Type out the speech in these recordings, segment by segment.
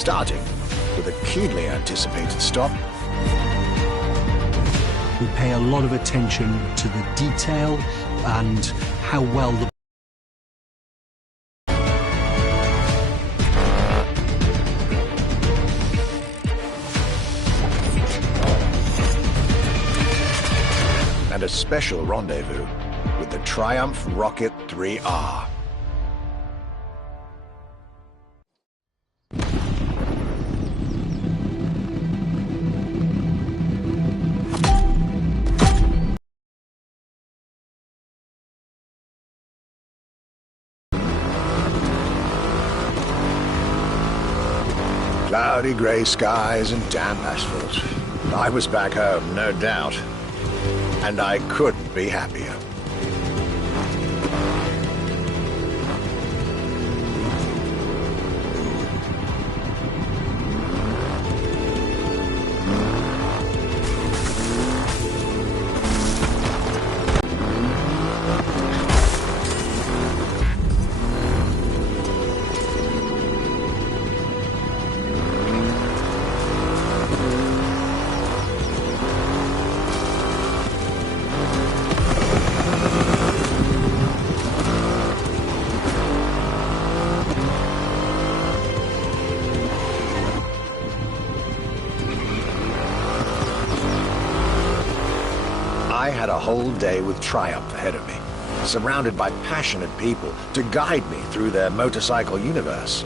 starting with a keenly anticipated stop. We pay a lot of attention to the detail and how well the and a special rendezvous with the Triumph Rocket 3R. Cloudy grey skies and damp asphalt. I was back home, no doubt. And I couldn't be happier. I had a whole day with Triumph ahead of me, surrounded by passionate people to guide me through their motorcycle universe.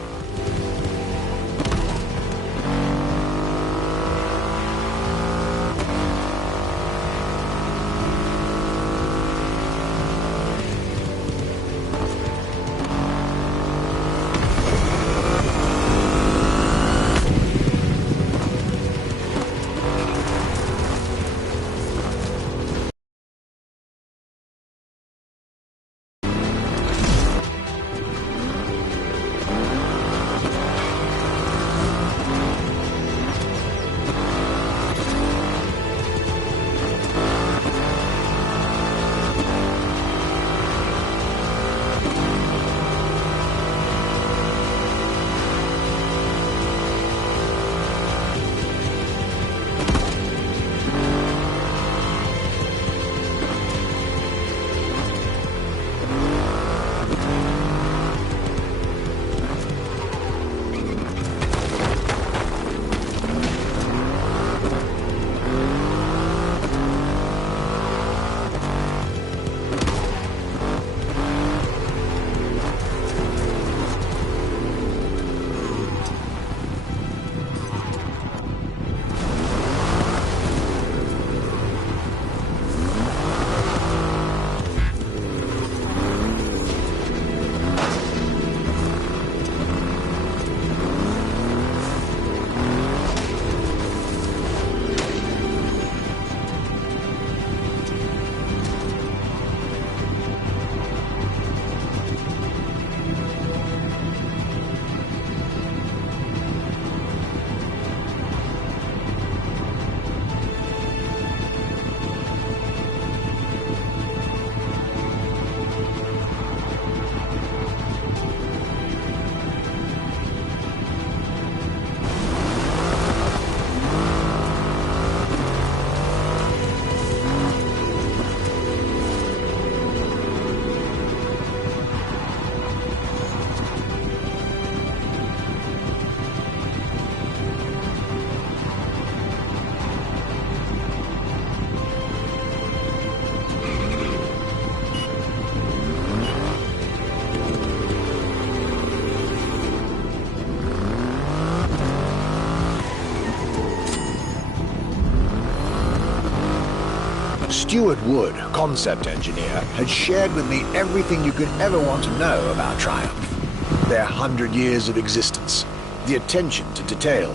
Stuart Wood, concept engineer, had shared with me everything you could ever want to know about Triumph. Their 100 years of existence, the attention to detail,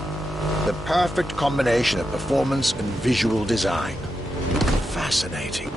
the perfect combination of performance and visual design. Fascinating.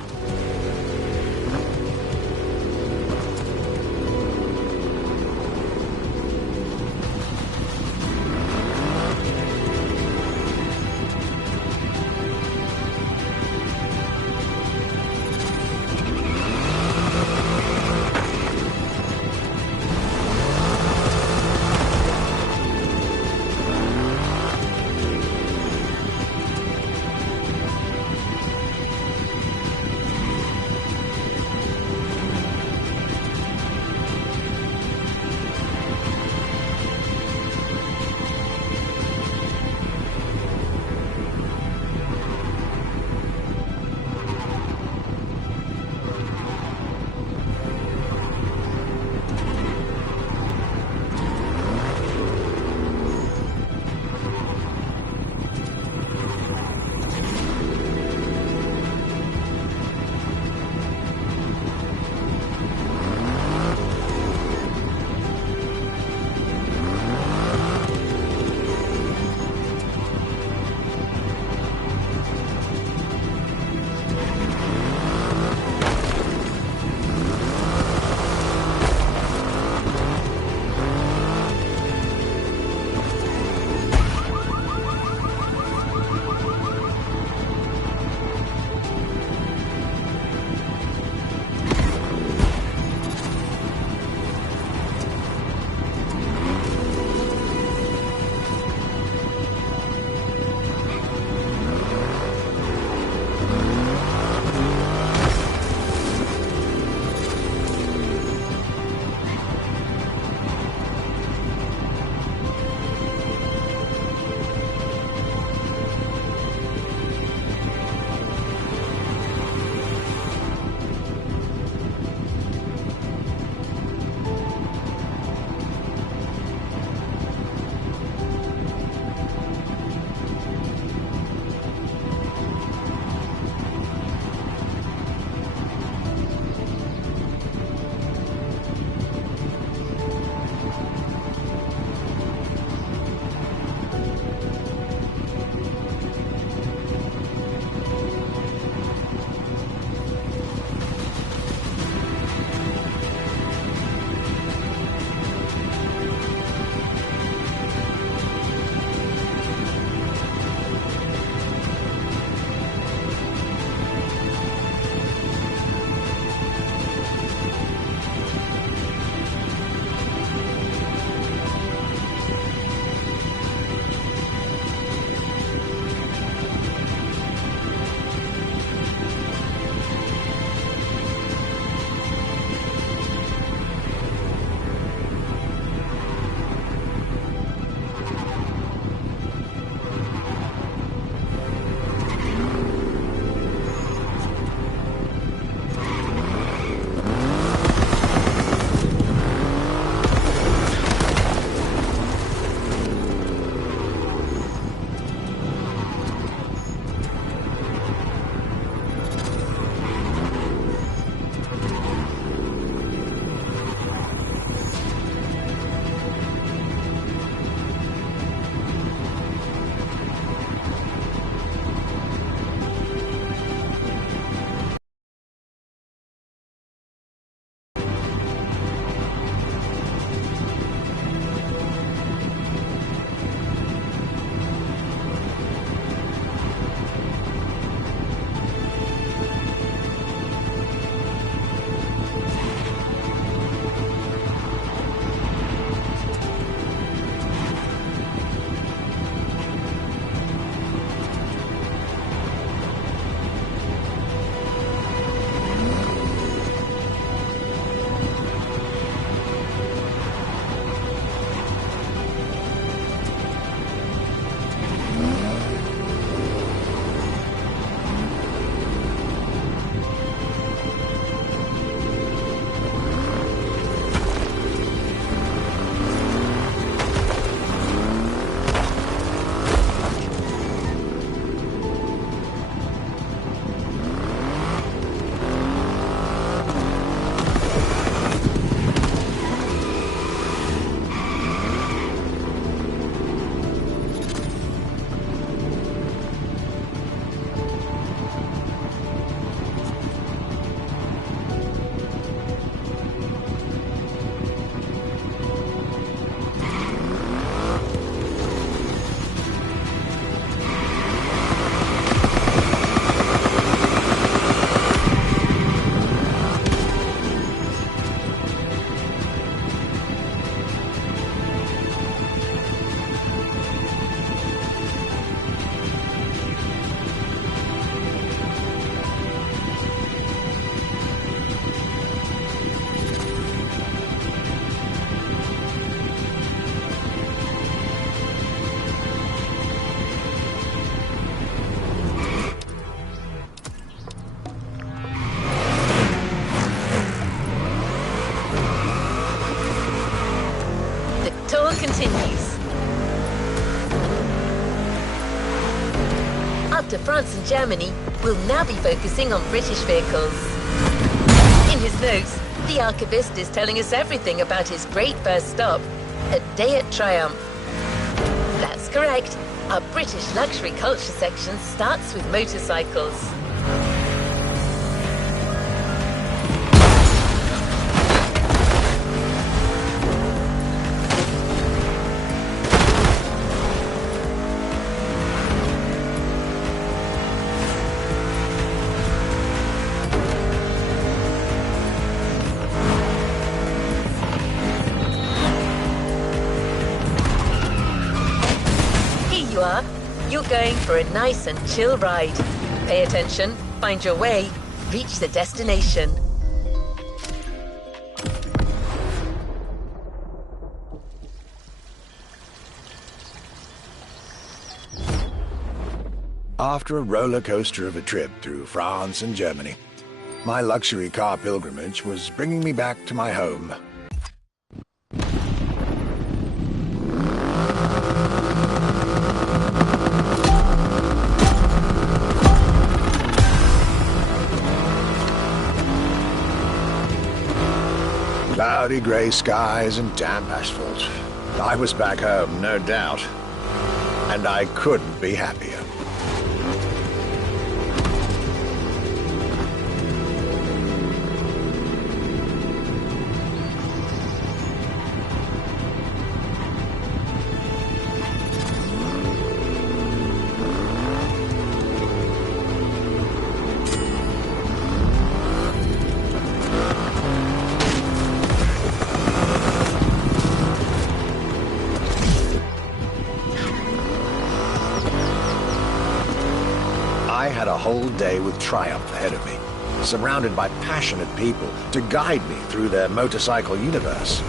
after France and Germany, we'll now be focusing on British vehicles. In his notes, the archivist is telling us everything about his great first stop, a day at Triumph. That's correct. Our British luxury culture section starts with motorcycles. You're going for a nice and chill ride. Pay attention, find your way, reach the destination. After a roller coaster of a trip through France and Germany, my luxury car pilgrimage was bringing me back to my home. Cloudy grey skies and damp asphalt. I was back home, no doubt, and I couldn't be happier. I had a whole day with Triumph ahead of me, surrounded by passionate people to guide me through their motorcycle universe.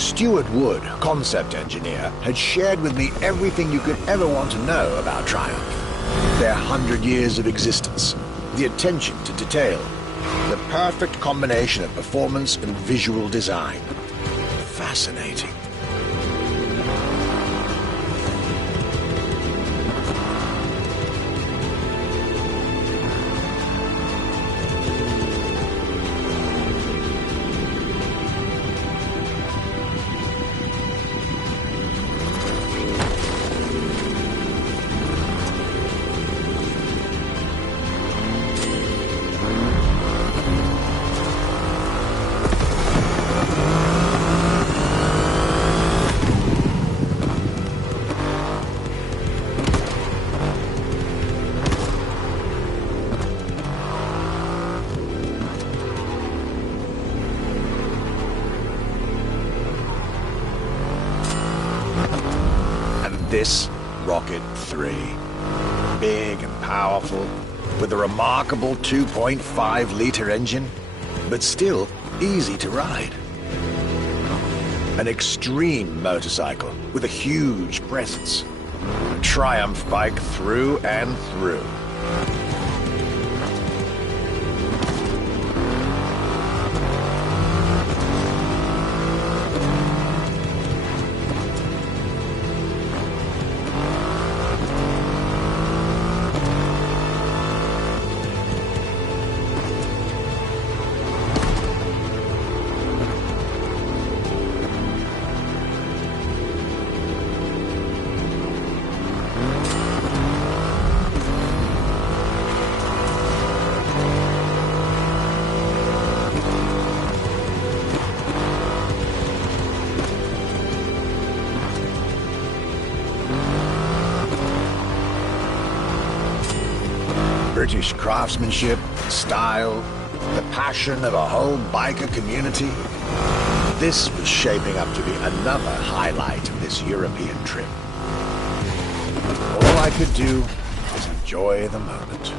Stuart Wood, concept engineer, had shared with me everything you could ever want to know about Triumph. Their 100 years of existence, the attention to detail, the perfect combination of performance and visual design. Fascinating. This Rocket 3. Big and powerful, with a remarkable 2.5-litre engine, but still easy to ride. An extreme motorcycle with a huge presence. A Triumph bike through and through. British craftsmanship, style, the passion of a whole biker community. This was shaping up to be another highlight of this European trip. All I could do was enjoy the moment.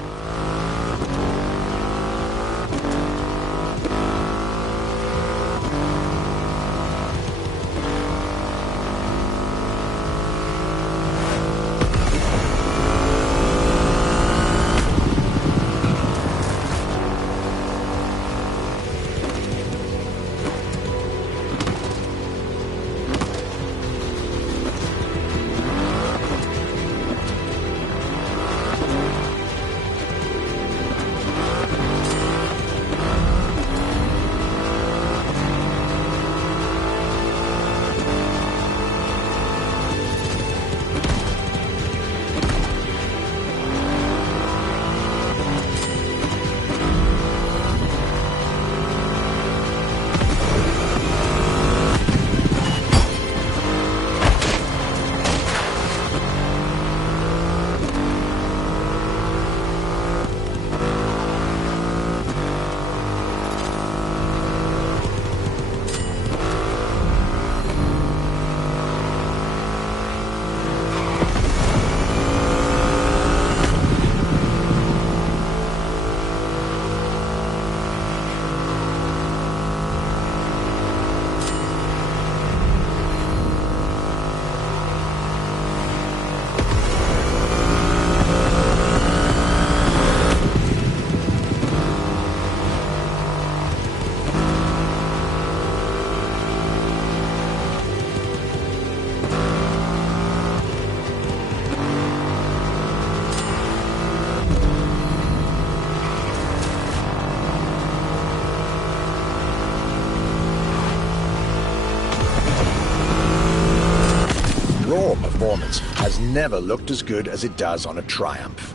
Raw performance has never looked as good as it does on a Triumph.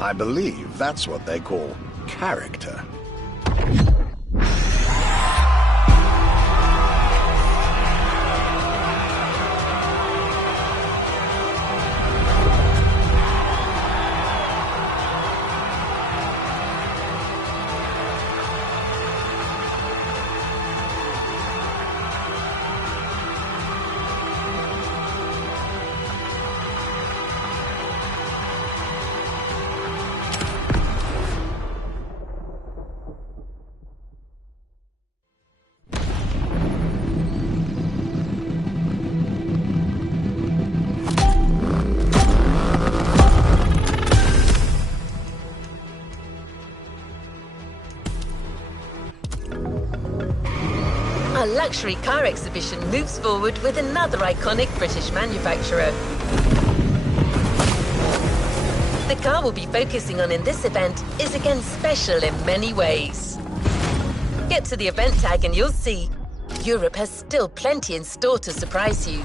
I believe that's what they call character. Our luxury car exhibition moves forward with another iconic British manufacturer. The car we'll be focusing on in this event is again special in many ways. Get to the event tag and you'll see Europe has still plenty in store to surprise you.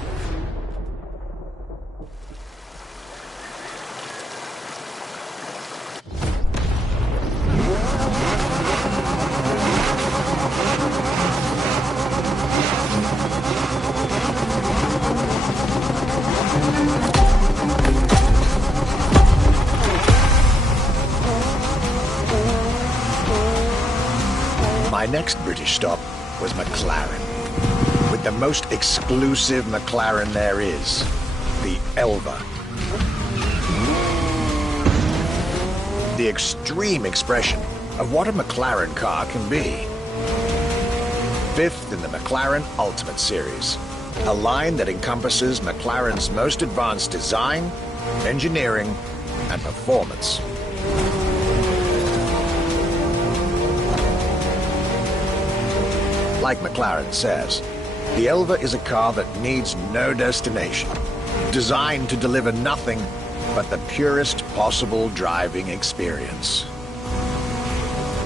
My next British stop was McLaren, with the most exclusive McLaren there is, the Elva. The extreme expression of what a McLaren car can be. Fifth in the McLaren Ultimate Series, a line that encompasses McLaren's most advanced design, engineering, and performance. Like McLaren says, the Elva is a car that needs no destination, designed to deliver nothing but the purest possible driving experience.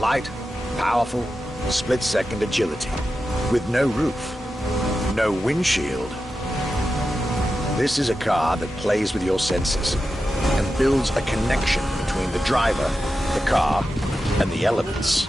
Light, powerful, split-second agility, with no roof, no windshield. This is a car that plays with your senses and builds a connection between the driver, the car, and the elements.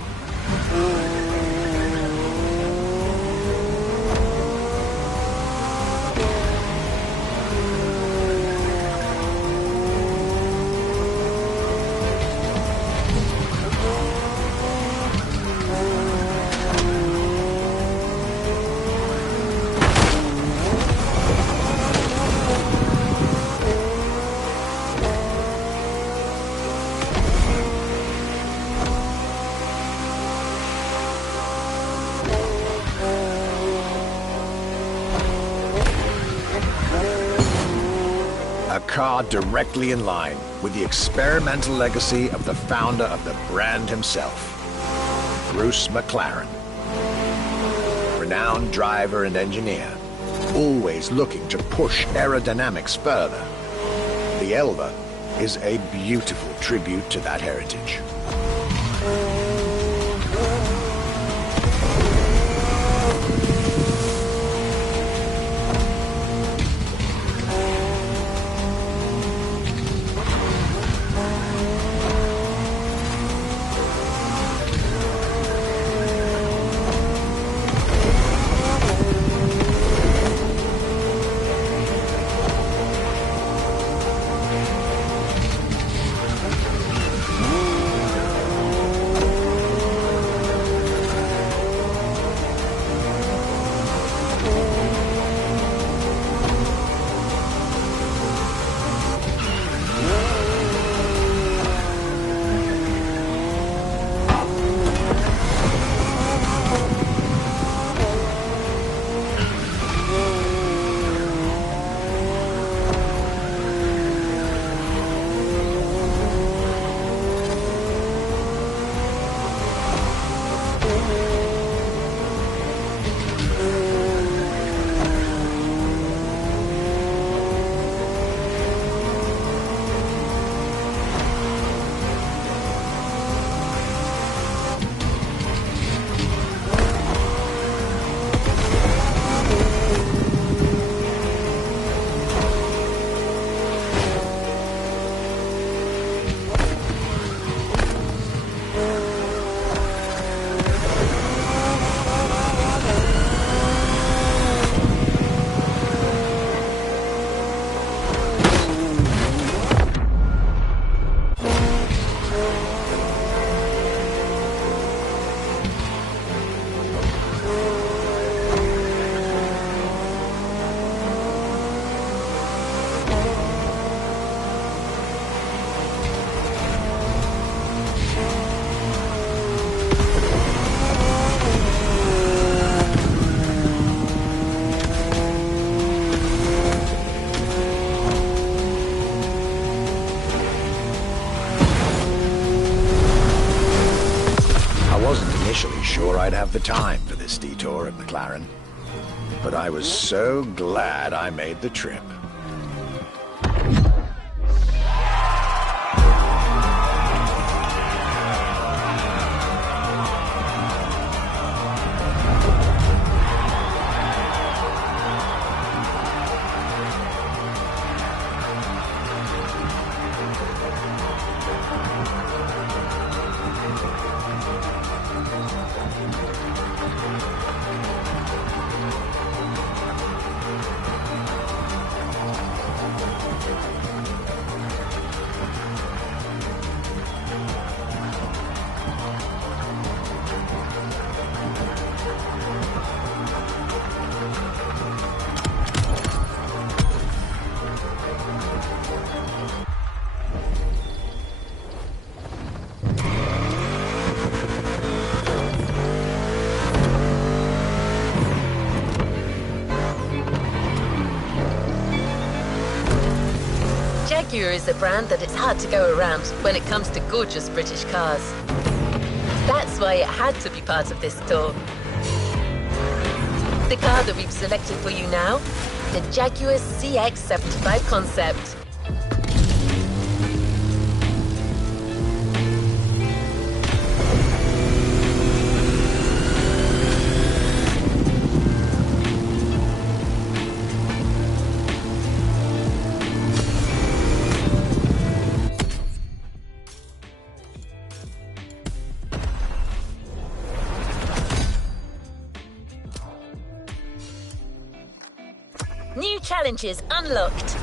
A car directly in line with the experimental legacy of the founder of the brand himself, Bruce McLaren. Renowned driver and engineer, always looking to push aerodynamics further. The Elva is a beautiful tribute to that heritage. Sure I'd have the time for this detour at McLaren, but I was so glad I made the trip. Jaguar is a brand that it's hard to go around when it comes to gorgeous British cars. That's why it had to be part of this tour. The car that we've selected for you now, the Jaguar CX-75 concept. New challenges unlocked.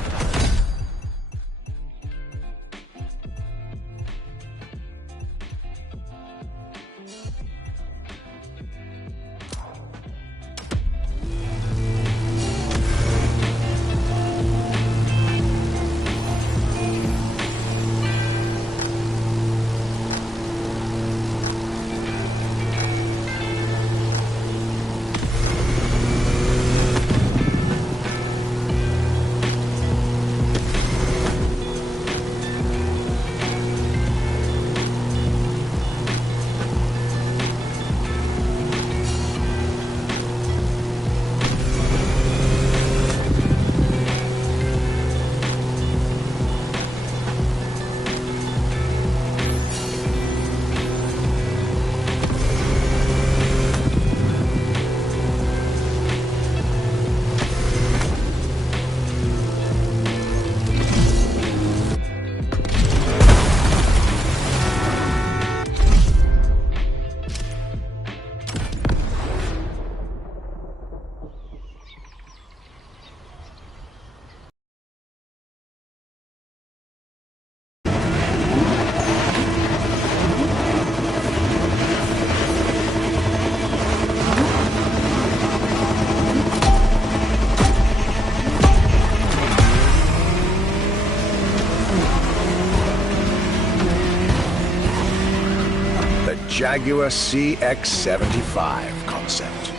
Jaguar CX-75 concept.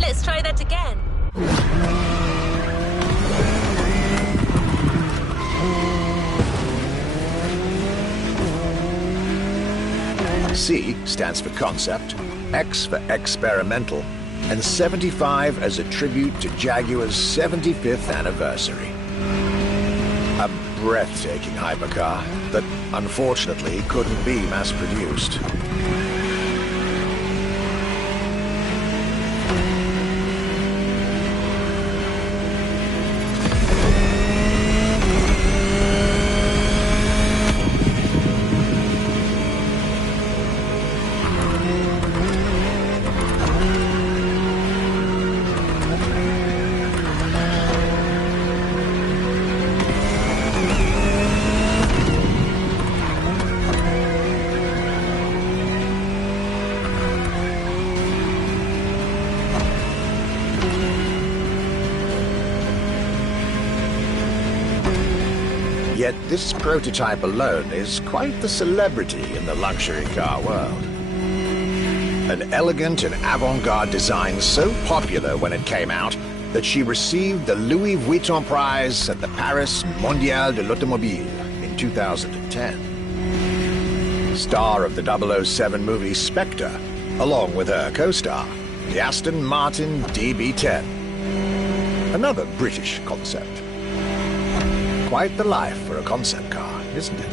Let's try that again. C stands for concept, X for experimental, and 75 as a tribute to Jaguar's 75th anniversary. A breathtaking hypercar that unfortunately couldn't be mass-produced. Yet this prototype alone is quite the celebrity in the luxury car world. An elegant and avant-garde design so popular when it came out that she received the Louis Vuitton Prize at the Paris Mondial de l'Automobile in 2010. Star of the 007 movie Spectre, along with her co-star, the Aston Martin DB10. Another British concept. Quite the life for a concept car, isn't it?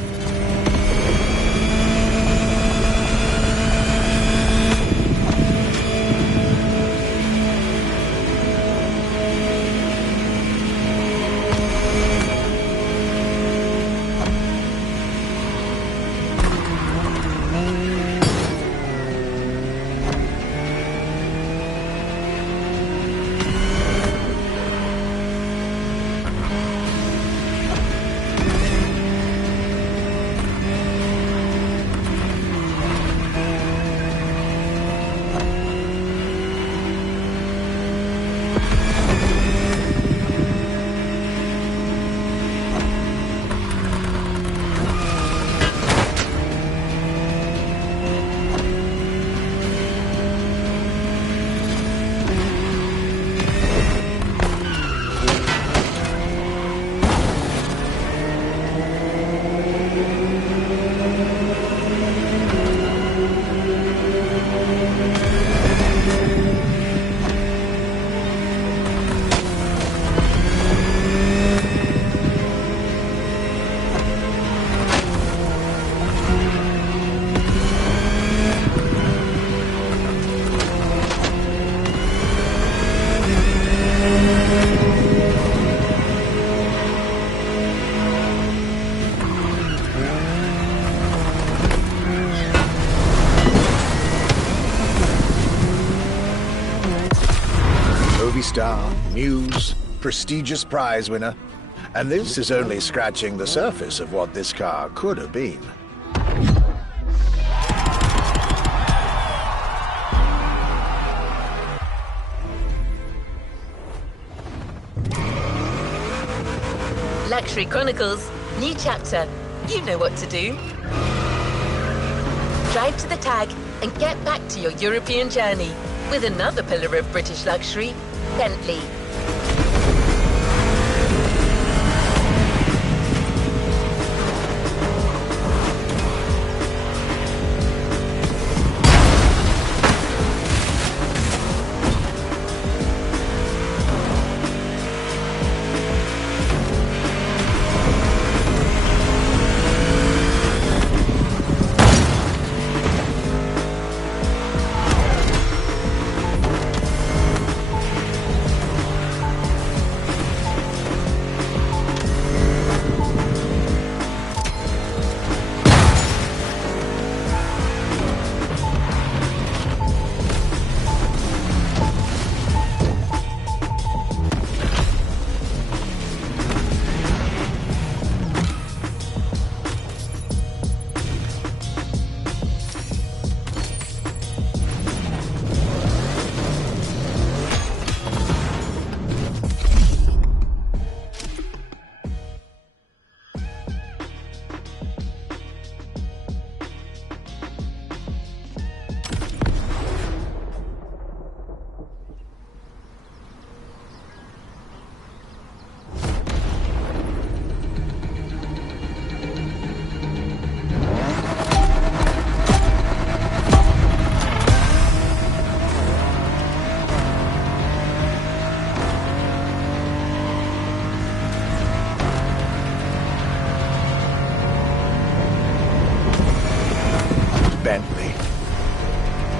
Movie star, muse, prestigious prize winner. And this is only scratching the surface of what this car could have been. Luxury Chronicles, new chapter. You know what to do. Drive to the tag and get back to your European journey with another pillar of British luxury, Bentley.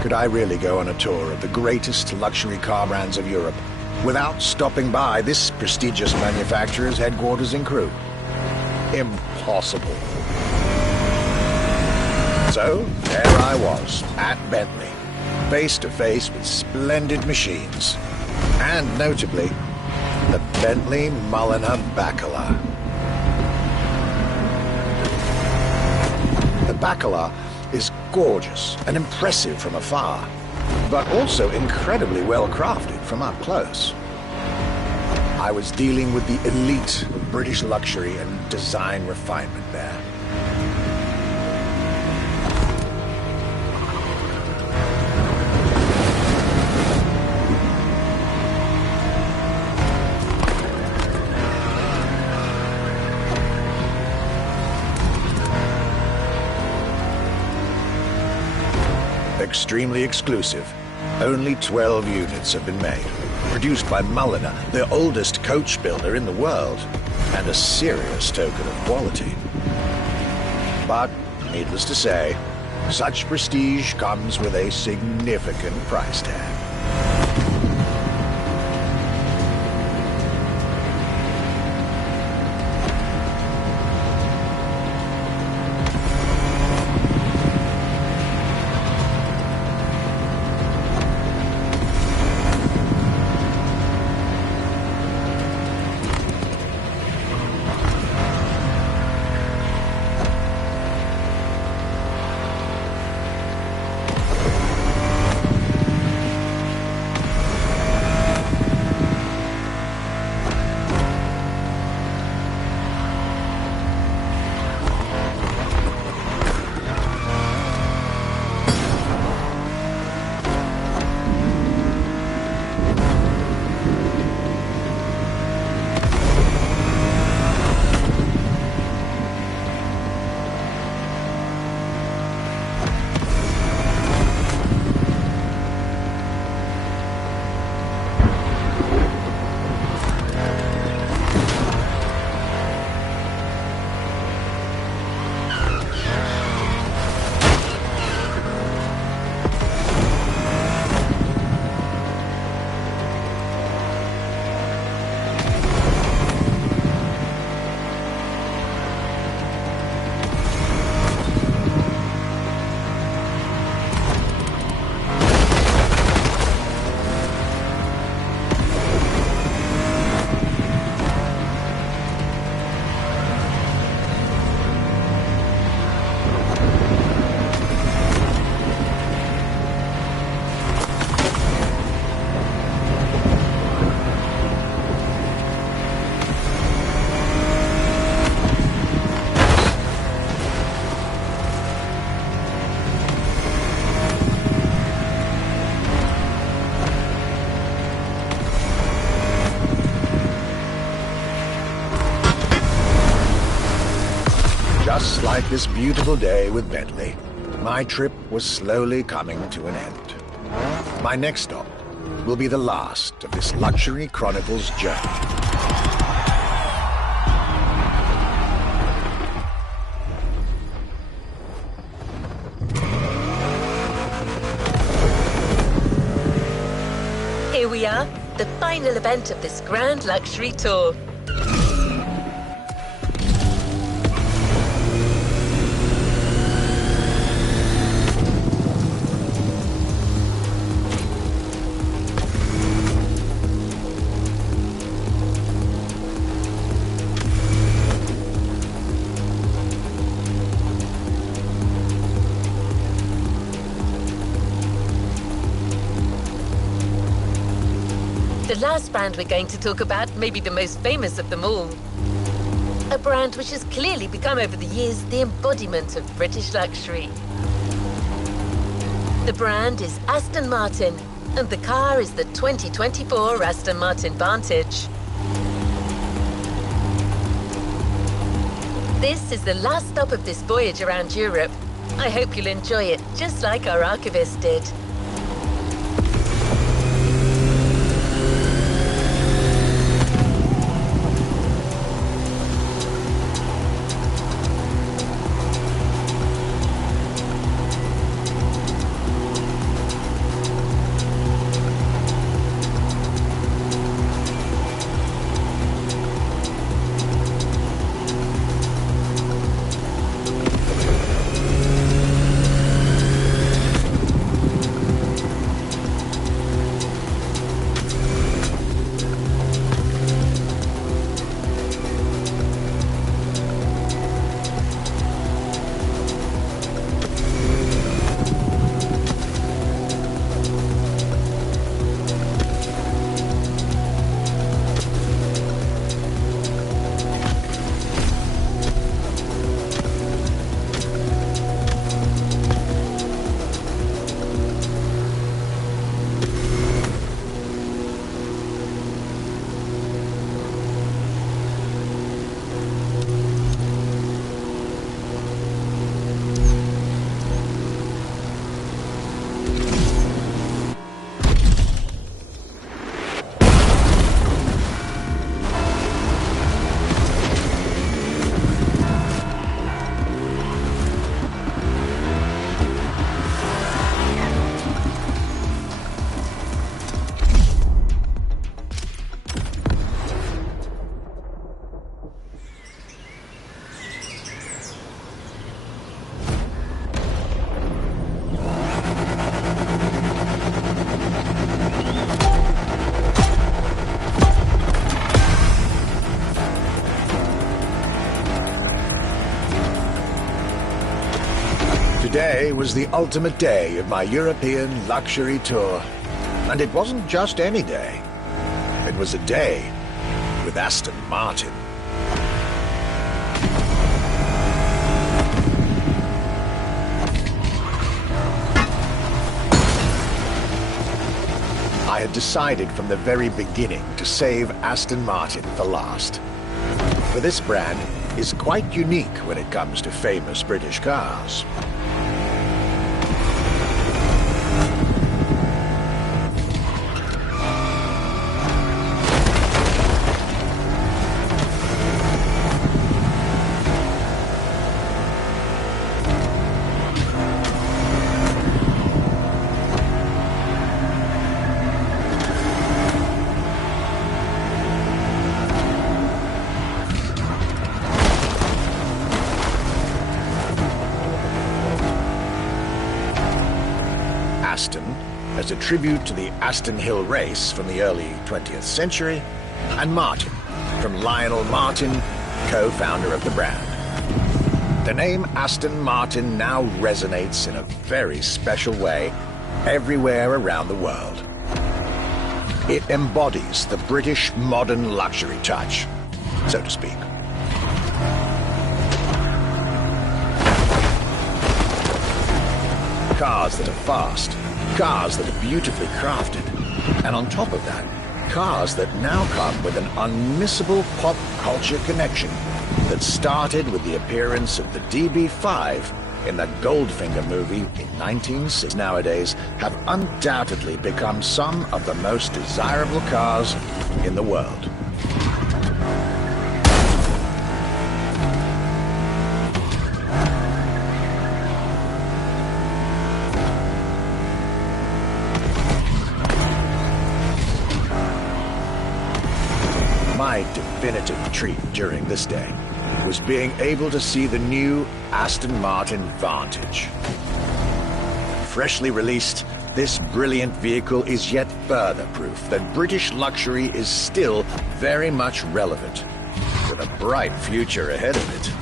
Could I really go on a tour of the greatest luxury car brands of Europe without stopping by this prestigious manufacturer's headquarters in Crewe? Impossible. So, there I was, at Bentley, face to face with splendid machines, and notably, the Bentley Mulliner Bacala. The Bacala is gorgeous and impressive from afar, but also incredibly well crafted from up close. I was dealing with the elite of British luxury and design refinement there. Extremely exclusive. Only 12 units have been made. Produced by Mulliner, the oldest coach builder in the world, and a serious token of quality. But, needless to say, such prestige comes with a significant price tag. Just like this beautiful day with Bentley, my trip was slowly coming to an end. My next stop will be the last of this Luxury Chronicles journey. Here we are, the final event of this grand luxury tour. The last brand we're going to talk about may be the most famous of them all. A brand which has clearly become over the years the embodiment of British luxury. The brand is Aston Martin, and the car is the 2024 Aston Martin Vantage. This is the last stop of this voyage around Europe. I hope you'll enjoy it, just like our archivist did. was the ultimate day of my European luxury tour. And it wasn't just any day. It was a day with Aston Martin. I had decided from the very beginning to save Aston Martin for last. For this brand is quite unique when it comes to famous British cars. Aston, as a tribute to the Aston Hill race from the early 20th century, and Martin, from Lionel Martin, co-founder of the brand. The name Aston Martin now resonates in a very special way everywhere around the world. It embodies the British modern luxury touch, so to speak. Cars that are fast, cars that are beautifully crafted, and on top of that, cars that now come with an unmissable pop culture connection that started with the appearance of the DB5 in the Goldfinger movie in 1960. Nowadays have undoubtedly become some of the most desirable cars in the world. My definitive treat during this day was being able to see the new Aston Martin Vantage. Freshly released, this brilliant vehicle is yet further proof that British luxury is still very much relevant, with a bright future ahead of it.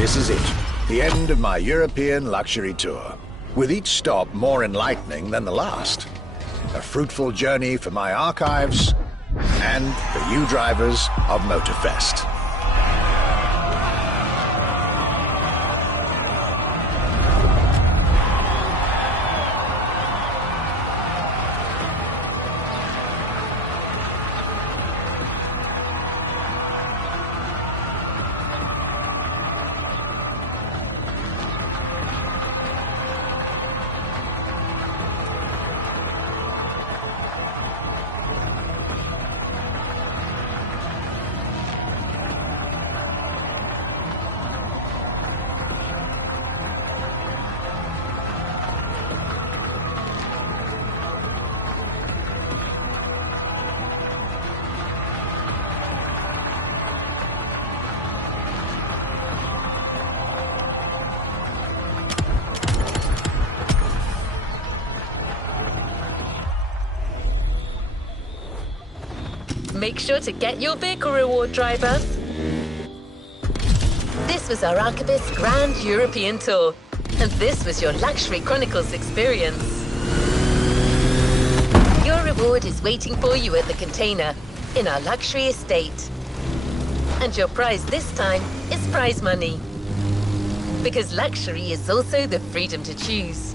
This is it, the end of my European luxury tour, with each stop more enlightening than the last. A fruitful journey for my archives and for you drivers of Motorfest. make sure to get your vehicle reward, driver. This was our Archibus Grand European Tour, and this was your Luxury Chronicles experience. Your reward is waiting for you at the container in our luxury estate. And your prize this time is prize money. Because luxury is also the freedom to choose.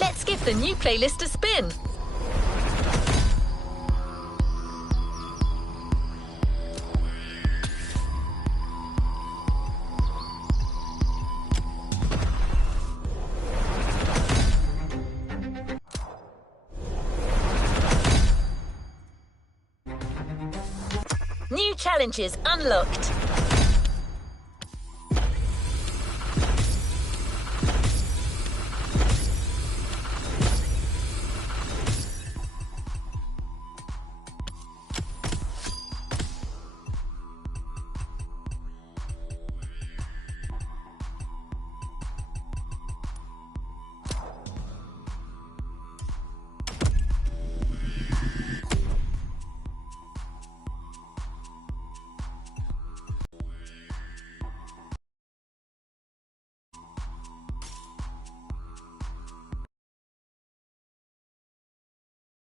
Let's give the new playlist a spin. New challenges unlocked.